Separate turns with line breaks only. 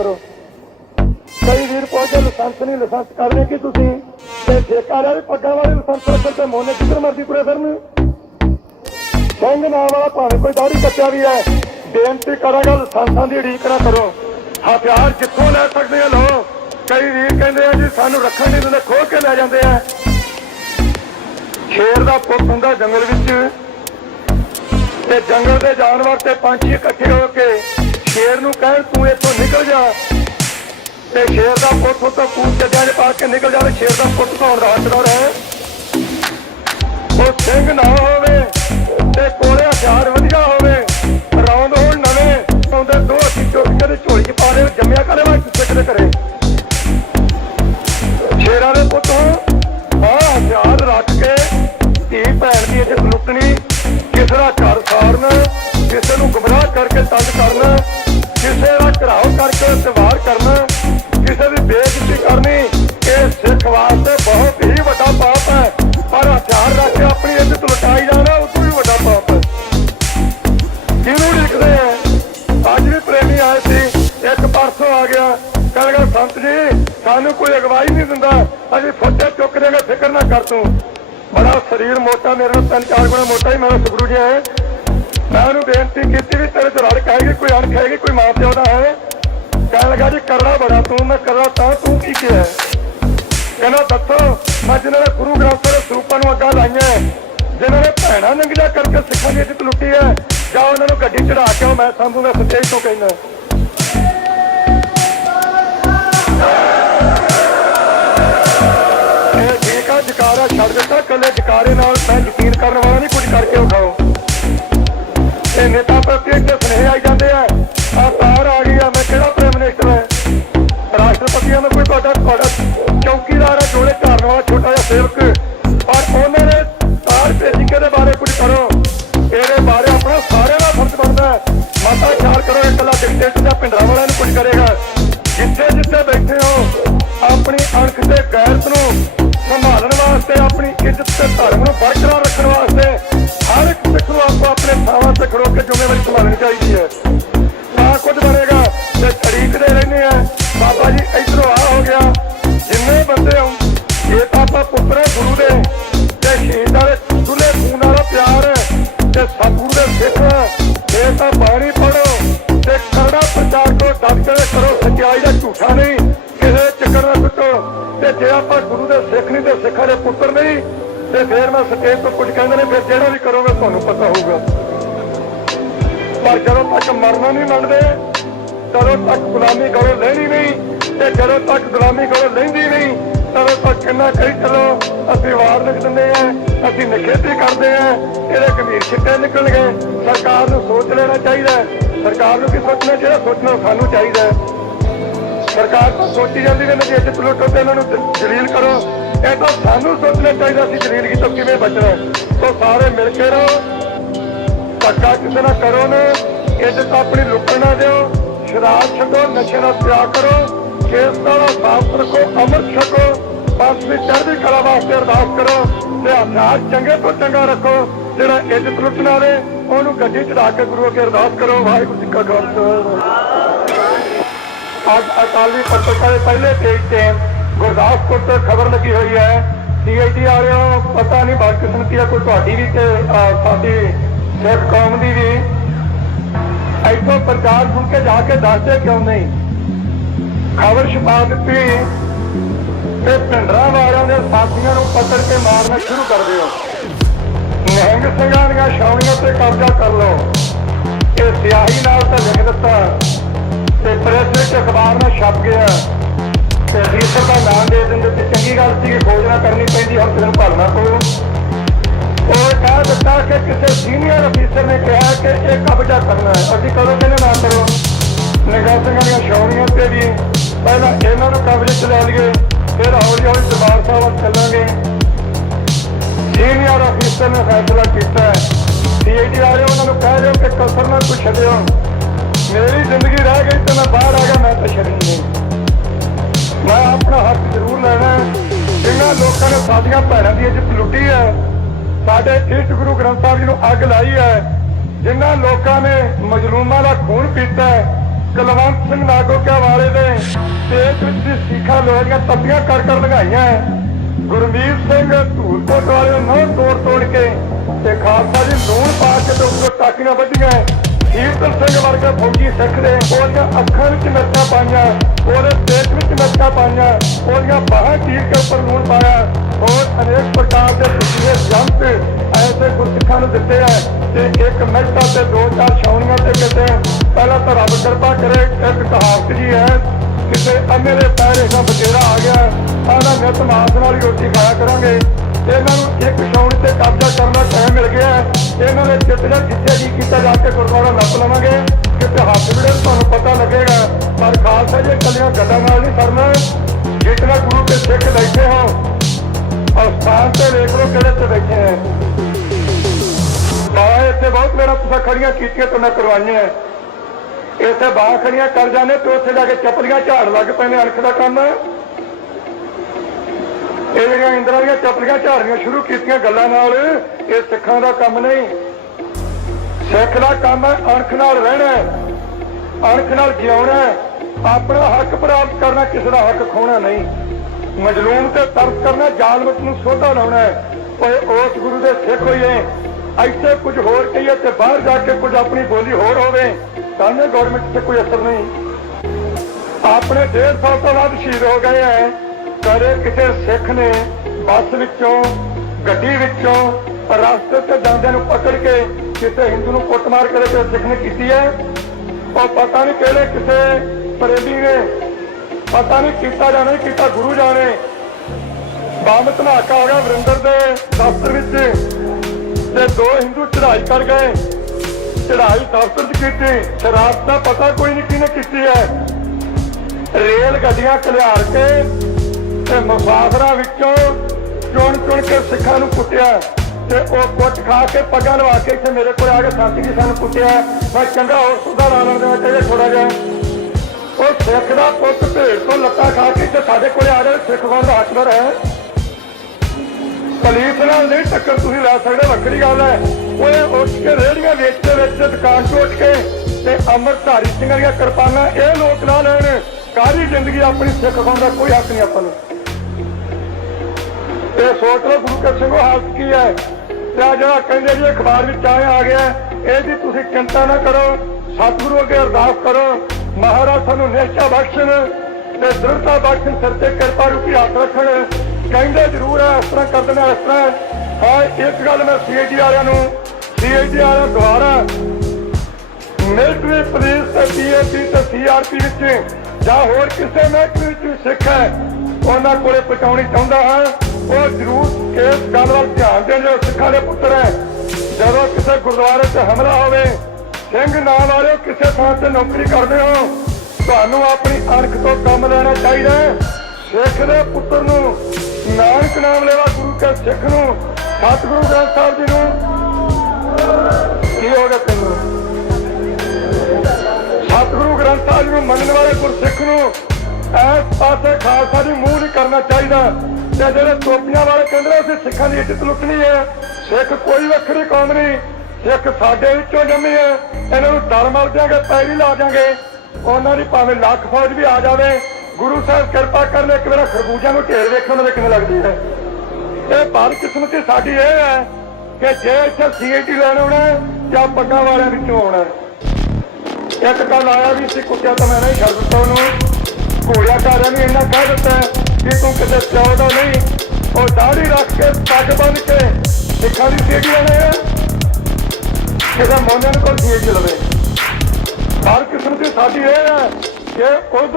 ਕਰੋ। ਕਈ ਵੀਰ ਪਹੁੰਚੇ ਲਾਇਸੈਂਸ ਨਹੀਂ ਲਾਇਸੈਂਸ ਕਰਨੇ ਕੀ ਤੁਸੀਂ? ਤੇ ਠੇਕਾ ਵਾਲੇ ਪੱਗਾਂ ਵਾਲੇ ਲਾਇਸੈਂਸ ਰੱਖਣ ਤੇ ਮੋਨੇ ਕਿੱਧਰ ਮਰਦੀ ਤੁਰੇ ਫਿਰਨ। ਸਿੰਘ ਨਾਂ ਵਾਲਾ ਭਾਵੇਂ ਕੋਈ ਦਾੜੀ ਕੱਚਾ ਵੀ ਹੈ, ਬੇਨਤੀ ਕਰਾਂਗਾ ਲਾਇਸੈਂਸਾਂ ਦੀ ਉਡੀਕ ਨਾ ਕਰੋ। ਹਥਿਆਰ ਜਿੱਥੋਂ ਲੈ ਸਕਦੇ ਆ ਲਓ। ਕਈ ਵੀਰ ਕਹਿੰਦੇ ਆ ਜੀ, ਸਾਨੂੰ ਰੱਖਣ ਨਹੀਂ ਦਿੰਦੇ, ਖੋਹ ਕੇ ਲੈ ਜਾਂਦੇ ਆ। ਸ਼ੇਰ ਦਾ ਪੁੱਤ ਹੁੰਦਾ ਜੰਗਲ ਵਿੱਚ ਤੇ ਜੰਗਲ ਦੇ ਜਾਨਵਰ ਤੇ ਪੰਛੀ ਇਕੱਠੇ ਹੋ ਕੇ ਸ਼ੇਰ ਨੂੰ ਕਹਿਣ, ਤੂੰ ਇੱਥੋਂ ਨਿਕਲ ਜਾ। ਤੇ ਸ਼ੇਰ ਦਾ ਪੁੱਤ ਉੱਤੋਂ ਕੂਦ ਚੱਲਿਆ ਜੇ ਪਾ ਕੇ ਨਿਕਲ ਜਾਵੇ। ਸ਼ੇਰ ਦਾ ਪੁੱਤ ਧੌਣ ਦਾ ਹੱਥਦਾਰ ਹੈ ਉਹ ਸਿੰਘ ਨਾ ਹੋਵੇ ਤੇ ਕੋਲੇ ਹਥਿਆਰ ਵਧੀਆ ਹੋਵੇ, ਰੌਂਦ ਹੋਣ ਨਵੇਂ ਆਉਂਦੇ ਦੋ ਅਸੀਂ ਚੁੱਕ ਕੇ ਝੋਲੀ ਚ ਪਾ ਦੇ, ਜੰਮਿਆ ਕਰੇ ਵਾ ਕਿਸੇ ਦੇ ਘਰੇ ਸ਼ੇਰਾਂ ਦੇ ਪੁੱਤ ਆ ਹਥਿਆਰ ਰੱਖ ਕੇ ਧੀ ਭੈਣ ਦੀ ਇੱਜ਼ਤ ਲੁੱਟਣੀ, ਕਿਸੇ ਦਾ ਘਰ ਸਾੜਨਾ, ਕਿਸੇ ਨੂੰ ਗੁੰਮਰਾਹ ਕਰਕੇ ਤੰਗ ਕਰਨਾ ਘਰਾਓ ਕਰਨਾ, ਕਿਸੇ ਦੀ ਬੇਇੱਜ਼ਤੀ ਕਰਨੀ, ਇਹ ਸਿੱਖ ਵਾਸਤੇ ਬਹੁਤ ਹੀ ਵੱਡਾ ਪਾਪ ਹੈ। ਪਰ ਹਥਿਆਰ ਰੱਖ ਕੇ ਆਪਣੀ ਇੱਜ਼ਤ ਲੁਟਾਈ ਜਾਣਾ ਉਹ ਤੋਂ ਵੀ ਵੱਡਾ ਪਾਪ ਹੈ। ਕਿਹਨੂੰ ਲਿਖਦੇ ਆ। ਅੱਜ ਵੀ ਪ੍ਰੇਮੀ ਆਏ ਸੀ, ਇੱਕ ਪਰਸੋਂ ਆ ਗਿਆ। ਕਹਿੰਦਾ ਸੰਤ ਜੀ, ਸਾਨੂੰ ਕੋਈ ਅਗਵਾਈ ਨਹੀਂ ਦਿੰਦਾ। ਅਸੀਂ ਫੱਟੇ ਚੁੱਕ ਦੇਗੇ ਫਿਕਰ ਨਾ ਕਰ ਤੂੰ। ਬੜਾ ਸਰੀਰ ਮੋਟਾ, ਮੇਰੇ ਨਾਲ ਤਿੰਨ ਚਾਰ ਗੁਣਾ ਮੋਟਾ ਹੀ ਮੇਰਾ ਸੁਗਰੂ ਜਿਹਾ ਹੈ ਮੈਂ ਉਹਨੂੰ ਬੇਨਤੀ ਕੀਤੀ ਵੀ ਤੇਰੇ ਚ ਰੜਕ ਹੈਗੀ ਕੋਈ ਅਣਖ ਹੈਗੀ ਕੋਈ ਮਾਂ ਪਿਓ ਦਾ ਹੈ। ਕਹਿਣ ਲੱਗਾ ਜੀ ਕਰੜਾ ਬੜਾ ਤੂੰ, ਮੈਂ ਕਰੜਾ ਤਾਂ ਤੂੰ ਕੀ ਕਿਹਾ? ਕਹਿੰਦਾ ਦੱਸੋ, ਮੈਂ ਜਿਹਨਾਂ ਨੇ ਗੁਰੂ ਗ੍ਰੰਥ ਸਾਹਿਬ ਸਰੂਪਾਂ ਨੂੰ ਅੱਗਾ ਲਾਈਆਂ ਜਿਨ੍ਹਾਂ ਨੇ ਭੈਣਾਂ ਨੰਗੀਆਂ ਕਰਕੇ ਸਿੱਖਾਂ ਦੀ ਇੱਜ਼ਤ ਲੁੱਟੀ ਹੈ ਜਾਂ ਉਹਨਾਂ ਨੂੰ ਗੱਡੀ ਚੜਾ ਕੇ ਮੈਂ ਸੰਭੂਗਾ ਸੱਚੇ ਤੋਂ ਕਹਿੰਦਾ ਜਕਾਰਾ ਛੱਡ ਦਿੱਤਾ ਕੱਲੇ ਜਕਾਰੇ ਨਾਲ ਮੈਂ ਯਕੀਨ ਕਰਨ ਵਾਲਾ ਨਹੀਂ, ਕੁਝ ਕਰਕੇ ਉਠਾਓ। ਇਹ ਨੇਤਾ ਪ੍ਰਤੀ ਇੱਥੇ ਸੁਨੇਹੇ ਆਈ ਜਾਂਦੇ ਆ ਆ ਰਾਸ਼ਟਰਪਤੀਆਂ ਦਾ ਕੋਈ ਤੁਹਾਡਾ ਤੁਹਾਡਾ ਚੌਕੀਦਾਰ ਹੈ ਜੋੜੇ ਧਾਰਨ ਵਾਲਾ, ਛੋਟਾ ਜਿਹਾ ਸੇਵਕ। ਪਰ ਉਹਨਾਂ ਨੇ ਤਾਰ ਭੇਜੀ ਕਿ ਬਾਰੇ ਕੁਝ ਕਰੋ। ਇਹਦੇ ਬਾਰੇ ਆਪਣਾ ਸਾਰਿਆਂ ਦਾ ਫਰਜ਼ ਬਣਦਾ ਮਾਤਾ, ਖਿਆਲ ਕਰੋ ਇਕੱਲਾ ਡਿਕਟੇਟਰ ਜਾਂ ਪਿੰਡਰਾਂ ਵਾਲਿਆਂ ਨੂੰ ਕੁਝ ਕਰੇਗਾ। ਜਿੱਥੇ ਜਿੱਥੇ ਬੈਠੇ ਹੋ, ਆਪਣੀ ਅਣਖ ਤੇ ਗੈਰਤ ਨੂੰ ਸੰਭਾਲਣ ਵਾਸਤੇ, ਆਪਣੀ ਇੱਜ਼ਤ ਤੇ ਧਰਮ ਨੂੰ ਬਰਕਰਾਰ ਰੱਖਣ ਵਾਸਤੇ, ਹਰ ਇੱਕ ਸਿੱਖ ਨੂੰ ਆਪੋ ਆਪਣੇ ਥਾਵਾਂ ਤੇ ਖੜੋ ਕੇ ਜ਼ਿੰਮੇਵਾਰੀ ਸੰਭਾਲਣੀ ਚਾਹੀਦੀ ਹੈ। ਕਰੋਗੇ ਤੁਹਾਨੂੰ ਪਤਾ ਹੋਊਗਾ। ਪਰ ਜਦੋਂ ਤੱਕ ਮਰਨਾ ਨਹੀਂ ਮੰਨਦੇ ਤਦੋਂ ਤੱਕ ਗੁਲਾਮੀ ਕਰੋ ਲੈਣੀ ਨਹੀਂ ਤੇ ਜਦੋਂ ਤੱਕ ਗੁਲਾਮੀ ਕਰੋ ਲੈਂਦੀ ਨਹੀਂ, ਤਦੋਂ ਤੱਕ ਕਿੰਨਾ ਕਹੀ ਚਲੋ, ਅਸੀਂ ਵਾਰ ਲਿਖ ਦਿੰਦੇ ਆ ਅਸੀਂ ਨਿਖੇਧੀ ਕਰਦੇ ਆ ਇਹਦੇ ਗੰਭੀਰ ਛਿੱਟੇ ਨਿਕਲਣਗੇ ਸਰਕਾਰ ਨੂੰ ਸੋਚ ਲੈਣਾ ਚਾਹੀਦਾ ਸਰਕਾਰ ਨੂੰ ਕੀ ਸੋਚਣਾ ਜਿਹੜਾ ਸੋਚਣਾ ਸਾਨੂੰ ਚਾਹੀਦਾ ਸਰਕਾਰ ਤਾਂ ਸੋਚੀ ਜਾਂਦੀ ਕਿ ਨਦੀ ਇੱਜ਼ਤ ਲੁੱਟੋ ਤੇ ਇਹਨਾਂ ਨੂੰ ਜ- ਕਰੋ। ਇਹ ਤਾਂ ਸਾਨੂੰ ਸੋਚਣਾ ਚਾਹੀਦਾ ਸੀ ਜਲੀਲਗੀ ਤੋਂ ਕਿਵੇਂ ਬਚਣਾ ਸੋ ਸਾਰੇ ਮਿਲ ਕੇ ਰਹੋ। ਧੱਕਾ ਕਿਸੇ ਨਾਲ ਕਰੋ ਨਾ। ਇੱਜ਼ਤ ਆਪਣੀ ਲੁੱਟਣ ਨਾ ਦਿਓ। ਸ਼ਰਾਬ ਛੱਡੋ ਨਸ਼ੇ ਦਾ ਤਿਆਗ ਕਰੋ। ਕੇਸ ਦਾ ਸਾਫ਼ ਰੱਖੋ ਅੰਮ੍ਰਿਤ ਛਕੋ। ਬਸ ਵੀ ਚੜ੍ਹਦੀ ਕਲਾ ਵਾਸਤੇ ਅਰਦਾਸ ਕਰੋ। ਤੇ ਹਥਿਆਰ ਚੰਗੇ ਤੋਂ ਚੰਗਾ ਰੱਖੋ। ਜਿਹੜਾ ਇੱਜ਼ਤ ਲੁੱਟਣ ਵਾਲੇ ਉਹਨੂੰ ਗੱਡੀ ਚੜਾ ਕੇ ਗੁਰੂ ਅੱਗੇ ਅਰਦਾਸ ਕਰੋ। ਵਾਹਿਗੁਰੂ ਜੀ ਕਾ ਖਾਲਸਾ। ਅੱਜ ਅਕਾਲੀ ਪੱਤਰਕਾਰ ਦੇ ਪਹਿਲੇ ਪੇਜ ਤੇ ਗੁਰਦਾਸਪੁਰ ਤੋਂ ਖਬਰ ਲੱਗੀ ਹੋਈ ਹੈ। ਸੀਆਈਟੀ ਵਾਲਿਓ ਪਤਾ ਨਹੀਂ ਬਦਕਿਸਮਤੀ ਆ, ਕੋਈ ਤੁਹਾਡੀ ਵੀ ਤੇ ਸਾਡੀ ਸਿੱਖ ਕੌਮ ਦੀ ਵੀ। ਇੱਥੋਂ ਪ੍ਰਚਾਰ ਸੁਣ ਕੇ ਜਾ ਕੇ ਦੱਸਦੇ ਕਿਉਂ ਨਹੀਂ? ਖਬਰ ਛਪਾ ਦਿੱਤੀ। ਤੇ ਪਿੰਡਰਾਂ ਵਾਲਿਆਂ ਦੇ ਸਾਥੀਆਂ ਨੂੰ ਪਕੜ ਕੇ ਮਾਰਨਾ ਸ਼ੁਰੂ ਕਰ ਦਿਓ। ਨਿਹੰਗ ਸਿੰਘਾਂ ਦੀਆਂ ਛਾਉਣੀਆਂ ਤੇ ਕਬਜ਼ਾ ਕਰ ਲਓ। ਇਹ ਸਿਆਹੀ ਨਾਲ ਤਾਂ ਲਿਖ ਦਿੱਤਾ। ਤੇ ਪ੍ਰੈਸ ਵਿੱਚ ਅਖਬਾਰ ਨਾਲ ਛਪ ਗਿਆ। ਤੇ ਅਫੀਸਰ ਦਾ ਨਾਮ ਦੇ ਦਿੰਦੇ ਤੇ ਚੰਗੀ ਗੱਲ ਸੀ ਕਿ ਖੋਜਣਾ ਕਰਨੀ ਪੈਂਦੀ, ਹੁਣ ਕਿਸੇ ਨੂੰ ਭਾਲਣਾ ਪਊ। ਉਹ ਕਹਿ ਦਿੱਤਾ ਕਿ ਕਿਸੇ ਸੀਨੀਅਰ ਅਫੀਸਰ ਨੇ ਕਿਹਾ ਕਿ ਇਹ ਕਬਜ਼ਾ ਕਰਨਾ ਹੈ। ਅਸੀਂ ਕਦੋਂ ਕਹਿੰਦੇ ਨਾ ਕਰੋ? ਨਿਗਾਹ ਸਿੰਘਾਂ ਦੀਆਂ ਛਾਉਣੀਆਂ ਤੇ ਵੀ ਪਹਿਲਾਂ ਇਹਨਾਂ ਨੂੰ ਕਬਜ਼ੇ 'ਚ ਲੈ ਲਈਏ, ਫਿਰ ਹੌਲੀ ਹੌਲੀ ਦਰਬਾਰ ਸਾਹਿਬ ਵੱਲ ਚੱਲਾਂਗੇ। ਸੀਨੀਅਰ ਅਫੀਸਰ ਨੇ ਫੈਸਲਾ ਕੀਤਾ ਹੈ। ਸੀਆਈਡੀ ਵਾਲੇ ਉਹਨਾਂ ਨੂੰ ਕਹਿ ਦਿਓ ਕਿ ਕਸਰ ਨਾ ਕੋਈ ਛੱਡਿਓ। ਮੇਰੀ ਜ਼ਿੰਦਗੀ ਰਹਿ ਗਈ ਤੇ ਮੈਂ ਬਾਹਰ ਆ ਗਿਆ, ਮੈਂ ਤਾਂ ਸ਼ਰੀਰ ਨਹੀਂ। ਮੈਂ ਆਪਣਾ ਹੱਕ ਜ਼ਰੂਰ ਲੈਣਾ ਹੈ। ਜਿਨ੍ਹਾਂ ਲੋਕਾਂ ਨੇ ਸਾਡੀਆਂ ਭੈਣਾਂ ਦੀ ਇੱਜ਼ਤ ਲੁੱਟੀ ਹੈ। ਸਾਡੇ ਇਸ ਗੁਰੂ ਗ੍ਰੰਥ ਸਾਹਿਬ ਜੀ ਨੂੰ ਅੱਗ ਲਾਈ ਹੈ। ਜਿਨ੍ਹਾਂ ਲੋਕਾਂ ਨੇ ਮਜਲੂਮਾਂ ਦਾ ਖੂਨ ਪੀਤਾ ਹੈ। ਕੁਲਵੰਤ ਸਿੰਘ ਨਾਗੋਕਿਆ ਵਾਲੇ ਦੇ ਸਟੇਜ ਵਿੱਚ ਦੀ ਸੀਖਾਂ ਲੋਹੇ ਕਰ ਕਰ ਲਗਾਈਆਂ ਗੁਰਮੀਤ ਸਿੰਘ ਧੂਲਕੋਟ ਵਾਲੇ ਨੂੰ ਤੋੜ ਤੋੜ ਕੇ ਤੇ ਖਾਲਸਾ ਜੀ ਲੂਣ ਪਾ ਕੇ ਤੇ ਉੱਪਰ ਟਾਕੀਆਂ ਵੱਢੀਆਂ ਕੀਰਤਨ ਸਿੰਘ ਵਰਗੇ ਫੌਜੀ ਸਿੱਖ ਦੇ ਉਹਦੀਆਂ ਅੱਖਾਂ ਵਿੱਚ ਮਿਰਚਾਂ ਪਾਈਆਂ ਉਹਦੇ ਪੇਟ ਵਿੱਚ ਪਾਈਆਂ ਉਹਦੀਆਂ ਬਾਹਾਂ ਚੀਰ ਕੇ ਉੱਪਰ ਲੂਣ ਪਾਇਆ। ਹੋਰ ਅਨੇਕ ਪ੍ਰਕਾਰ ਦੇ ਦੂਜੇ ਜੰਤ ਐਸੇ ਗੁਰਸਿੱਖਾਂ ਨੂੰ ਦਿੱਤੇ ਆ ਤੇ ਇੱਕ ਮਹਿਤਾ ਤੇ ਦੋ ਚਾਰ ਛਾਉਣੀਆਂ ਤੇ ਕਿਤੇ ਪਹਿਲਾਂ ਤਾਂ ਰੱਬ ਕਿਰਪਾ ਕਰੇ, ਇੱਕ ਕਹਾਵਤ ਜੀ ਹੈ, ਕਿਸੇ ਅੰਨੇ ਦੇ ਪੈਰ ਇਹਦਾ ਬਤੇਰਾ ਆ ਗਿਆ ਆਣਾ ਨਿਤ ਮਾਸ ਨਾਲ ਹੀ ਰੋਟੀ ਖਾਇਆ ਕਰਾਂਗੇ। ਇਹਨਾਂ ਨੂੰ ਇੱਕ ਛਾਉਣੀ ਤੇ ਕਬਜ਼ਾ ਕਰਨ ਦਾ ਟਾਈਮ ਮਿਲ ਗਿਆ। ਇਹਨਾਂ ਦੇ ਜਿੱਤਨੇ ਜਿੱਥੇ ਜੀ ਕੀਤਾ ਜਾ ਕੇ ਗੁਰਦੁਆਰਾ ਨੱਪ ਲਵਾਂਗੇ। ਕਿਤੇ ਹੱਥ ਵਿੜੇ ਤੁਹਾਨੂੰ ਪਤਾ ਲੱਗੇਗਾ। ਪਰ ਖਾਲਸਾ ਜੀ ਕੱਲੀਆਂ ਗੱਲਾਂ ਨਾਲ ਨਹੀਂ ਸਰਨਾ। ਜਿਤਨਾ ਗੁਰੂ ਕੇ ਸਿੱਖ ਬੈਠੇ ਹੋ ਔਰ ਸਥਾਨ ਤੇ ਦੇਖ ਲਓ ਕਿਹੜੇ ਤੇ ਬੈਠੇ ਹੈ ਬਾਹਰ ਇੱਥੇ ਬਹੁਤ ਮੇਰਾ ਤੁਸੀਂ ਖੜੀਆਂ ਕੀਤੀਆਂ ਤੇ ਮੈਂ ਕਰਵਾਈਆਂ ਇੱਥੇ ਬਾਹਰ ਖੜੀਆਂ ਕਰ ਜਾਂਦੇ, ਤੇ ਉੱਥੇ ਜਾ ਕੇ ਚੱਪਲੀਆਂ ਝਾੜ ਲੱਗ ਪੈਣੇ ਅਣਖ ਦਾ ਕੰਮ ਹੈ ਇਹ ਜਿਹੜੀਆਂ ਇੰਦਰਾਂ ਦੀਆਂ ਚੱਪਲੀਆਂ ਝਾੜਨੀਆਂ ਸ਼ੁਰੂ ਕੀਤੀਆਂ ਗੱਲਾਂ ਨਾਲ, ਇਹ ਸਿੱਖਾਂ ਦਾ ਕੰਮ ਨਹੀਂ। ਸਿੱਖ ਦਾ ਕੰਮ ਹੈ, ਅਣਖ ਨਾਲ ਰਹਿਣਾ ਅਣਖ ਨਾਲ ਜਿਉਣਾ ਆਪਣਾ ਹੱਕ ਪ੍ਰਾਪਤ ਕਰਨਾ, ਕਿਸੇ ਦਾ ਹੱਕ ਖੋਣਾ ਨਹੀਂ। ਮਜਲੂਮ ਤੇ ਤਰਸ ਕਰਨਾ ਜ਼ਾਲਮਤ ਨੂੰ ਸੋਧਾ ਲਾਉਣਾ ਹੈ। ਓਏ, ਉਸ ਗੁਰੂ ਦੇ ਸਿੱਖ ਹੋਈਏ, ਇੱਥੇ ਕੁਝ ਹੋਰ ਕਹੀਏ ਤੇ ਬਾਹਰ ਜਾ ਕੇ ਕੁਝ ਆਪਣੀ ਬੋਲੀ ਹੋਰ ਹੋਵੇ, ਤਾਂ ਗਵਰਨਮੈਂਟ ਤੇ ਕੋਈ ਅਸਰ ਨਹੀਂ। ਆਪਣੇ 150 ਸਾਲ ਤੋਂ ਵੱਧ ਸ਼ਹੀਦ ਹੋ ਗਏ ਹੈ ਕਦੇ ਕਿਸੇ ਸਿੱਖ ਨੇ ਬੱਸ ਵਿੱਚੋਂ, ਗੱਡੀ ਵਿੱਚੋਂ, ਰਸਤੇ ਤੇ ਜਾਂਦਿਆਂ ਨੂੰ ਪਕੜ ਕੇ ਕਿਸੇ ਹਿੰਦੂ ਨੂੰ ਕੁੱਟਮਾਰ ਕਰੇ ਤੇ ਸਿੱਖ ਨੇ ਕੀਤੀ ਹੈ? ਉਹ ਪਤਾ ਨਹੀਂ ਕਿਹੜੇ ਕਿਸੇ ਪ੍ਰੇਮੀ ਨੇ। ਪਤਾ ਨਹੀਂ ਕੀਤਾ ਜਾਂ ਕੀਤਾ ਗੁਰੂ ਜਾਣੇ ਬੰਬ ਧਮਾਕਾ ਹੋ ਗਿਆ ਵਰਿੰਦਰ ਦੇ ਦਫ਼ਤਰ ਵਿੱਚ। ਤੇ ਦੋ ਹਿੰਦੂ ਚੜਾਈ ਕਰ ਗਏ। ਚੜਾਈ ਦਫ਼ਤਰ 'ਚ ਕੀਤੀ। ਸ਼ਰਾਬ ਦਾ ਪਤਾ ਕੋਈ ਨਹੀਂ ਕਿਹਨੇ ਕੀਤੀ ਹੈ। ਰੇਲ ਗੱਡੀਆਂ ਖਲਿਆਰ ਕੇ ਤੇ ਮੁਸਾਫਰਾਂ ਵਿੱਚੋਂ ਚੁਣ ਚੁਣ ਕੇ ਸਿੱਖਾਂ ਨੂੰ ਕੁੱਟਿਆ। ਤੇ ਉਹ ਕੁੱਟ ਖਾ ਕੇ ਪੱਗਾਂ ਲਵਾ ਕੇ ਇੱਥੇ ਮੇਰੇ ਕੋਲ ਆ ਕੇ ਸਾਥੀ ਜੀ ਸਾਨੂੰ ਕੁੱਟਿਆ ਮੈਂ ਚੰਗਾ ਹੋਰ ਸੁਧਾਰ ਲਾ ਲੈਂਦਾ ਚਾਹੀਏ ਥੋੜਾ ਜਿਹਾ। ਉਹ ਸਿੱਖ ਦਾ ਪੁੱਤ ਭੇੜ ਤੋਂ ਲੱਤਾਂ ਖਾ ਕੇ ਇੱਥੇ ਸਾਡੇ ਕੋਲੇ ਆ ਜਾਵੇ ਸਿੱਖ ਬਣ ਦਾ ਹੈ ਪਲੀਸ ਨਾਲ ਨਹੀਂ ਟੱਕਰ ਤੁਸੀਂ ਲੈ ਸਕਦੇ, ਵੱਖਰੀ ਗੱਲ ਹੈ। ਓਏ, ਉੱਠ ਕੇ ਰੇੜੀਆਂ ਵੇਚਦੇ ਵਿੱਚ ਦੁਕਾਨ ਤੋਂ ਉੱਠ ਕੇ ਤੇ ਅੰਮ੍ਰਿਤਧਾਰੀ ਸਿੰਘਾਂ ਦੀਆਂ ਕਿਰਪਾਨਾਂ ਇਹ ਲੋਕ ਨਾ ਲੈਣ। ਕਾਹਦੀ ਜ਼ਿੰਦਗੀ ਆਪਣੀ ਸਿੱਖ ਕੌਮ ਦਾ ਕੋਈ ਹੱਕ ਨਹੀਂ ਆਪਾਂ ਨੂੰ। ਇਹ ਸੋਚ ਲਓ ਗੁਰੂ ਕੇ ਸਿੰਘੋ ਹਾਲਤ ਕੀ ਹੈ? ਤੇ ਆ ਜਿਹੜਾ ਕਹਿੰਦੇ ਜੀ ਅਖਬਾਰ ਵਿੱਚ ਆਇਆ, ਆ ਗਿਆ, ਇਹਦੀ ਤੁਸੀਂ ਚਿੰਤਾ ਨਾ ਕਰੋ, ਸਤਿਗੁਰੂ ਅੱਗੇ ਅਰਦਾਸ ਕਰੋ, ਮਹਾਰਾਜ ਸਾਨੂੰ ਨਿਸ਼ਚਾ ਬਖਸ਼ਣ ਤੇ ਦ੍ਰਿੜਤਾ ਬਖਸ਼ਣ, ਸਿਰ ਤੇ ਕਿਰਪਾ ਰੂਪੀ ਹੱਥ ਰੱਖਣ। ਕਹਿੰਦੇ ਜ਼ਰੂਰ ਹੈ, ਇਸ ਤਰ੍ਹਾਂ ਕਰ ਦੇਣਾ, ਇਸ ਤਰ੍ਹਾਂ ਹਾਂ। ਇੱਕ ਗੱਲ ਮੈਂ ਸੀਆਈਡੀ ਵਾਲਿਆਂ ਨੂੰ ਸੀਆਈਡੀ ਵਾਲਿਆਂ ਦੁਆਰਾ ਮਿਲਟਰੀ ਪੁਲਿਸ ਤੇ ਪੀਏਪੀ ਤੇ ਸੀਆਰਪੀ ਵਿੱਚ ਜਾਂ ਹੋਰ ਕਿਸੇ ਮਹਿਕਮੇ ਵਿੱਚ ਸਿੱਖ ਹੈ, ਉਹਨਾਂ ਕੋਲੇ ਪਹੁੰਚਾਉਣੀ ਚਾਹੁੰਦਾ ਹਾਂ। ਉਹ ਜ਼ਰੂਰ ਇਸ ਗੱਲ ਵੱਲ ਧਿਆਨ ਦੇਣ ਜੋ ਸਿੱਖਾਂ ਦੇ ਪੁੱਤਰ ਹੈ। ਜਦੋਂ ਕਿਸੇ ਗੁਰਦੁਆਰੇ ਤੇ ਹਮਲਾ ਹੋਵੇ, ਸਿੰਘ ਨਾਮ ਵਾਲਿਓ ਕਿਸੇ ਥਾਂ ਤੇ ਨੌਕਰੀ ਕਰਦੇ ਹੋ, ਤੁਹਾਨੂੰ ਆਪਣੀ ਅਣਖ ਤੋਂ ਕੰਮ ਲੈਣਾ ਚਾਹੀਦਾ ਹੈ। ਸਿੱਖ ਦੇ ਪੁੱਤਰ ਨੂੰ ਨਾਨਕ ਨਾਮ ਲੈਵਾ ਗੁਰੂ ਕੇ ਸਿੱਖ ਨੂੰ, ਸਤਿਗੁਰੂ ਗ੍ਰੰਥ ਸਾਹਿਬ ਜੀ ਨੂੰ। ਕੀ ਹੋ ਗਿਆ ਤੈਨੂੰ? ਸਤਿਗੁਰੂ ਗ੍ਰੰਥ ਸਾਹਿਬ ਜੀ ਨੂੰ ਮੰਨਣ ਵਾਲੇ ਗੁਰਸਿੱਖ ਨੂੰ ਇਸ ਪਾਸੇ ਖਾਲਸਾ ਦੀ ਮੂੰਹ ਨਹੀਂ ਕਰਨਾ ਚਾਹੀਦਾ। ਤੇ ਜਿਹੜੇ ਟੋਪੀਆਂ ਵਾਲੇ ਕਹਿੰਦੇ ਅਸੀਂ ਸਿੱਖਾਂ ਦੀ ਇੱਜ਼ਤ ਲੁੱਟਣੀ ਹੈ, ਸਿੱਖ ਕੋਈ ਵੱਖਰੀ ਕੌਮ ਨਹੀਂ, ਸਿੱਖ ਸਾਡੇ ਵਿੱਚੋਂ ਜੰਮੇ ਹੈ, ਇਹਨਾਂ ਨੂੰ ਡਰ ਮਰ ਦਿਆਂਗੇ ਪੈਰੀ ਲਾ ਦਿਆਂਗੇ ਉਹਨਾਂ ਦੀ ਭਾਵੇਂ ਲੱਖ ਫੌਜ ਵੀ ਆ ਜਾਵੇ, ਗੁਰੂ ਸਾਹਿਬ ਕਿਰਪਾ ਕਰਨ ਇੱਕ ਵਾਰ ਖਰਬੂਜਾ ਨੂੰ ਢੇਰ ਵੇਖਣ ਨੂੰ ਕਿਵੇਂ ਲੱਗਦੀ ਹੈ। ਇਹ ਬਦਕਿਸਮਤੀ ਸਾਡੀ ਇਹ ਹੈ ਕਿ ਜੇ ਇੱਥੇ ਸੀਆਈਟੀ ਲੈਣ ਆਉਣਾ ਜਾਂ ਪੱਗਾਂ ਵਾਲਿਆਂ ਵਿੱਚੋਂ ਆਉਣਾ ਇੱਕ ਕੱਲ ਆਇਆ ਵੀ ਸੀ ਕੁੱਤਿਆ ਤਾਂ ਮੈਂ ਨਹੀਂ ਛੱਡ ਦਿੱਤਾ ਉਹਨੂੰ। ਘੋੜਿਆ ਕਾਰਿਆਂ ਨੇ ਇੰਨਾ ਕਹਿ ਦਿੱਤਾ ਕਿ ਤੂੰ ਕਿਤੇ ਪਿਓ ਨਹੀਂ, ਉਹ ਦਾੜੀ ਰੱਖ ਕੇ ਪੱਗ ਬੰਨ ਕੇ ਸਿੱਖਾਂ ਦੀ ਸੀਡੀ ਵਾਲੇ ਆ ਕਿਤੇ ਮੋਨਿਆਂ ਕੋਲ ਸੀਡੀ ਲਵੇ ਹਰ ਕਿਸਮ ਦੀ ਸਾਡੀ ਇਹ ਹੈ ਕਿ ਉਹ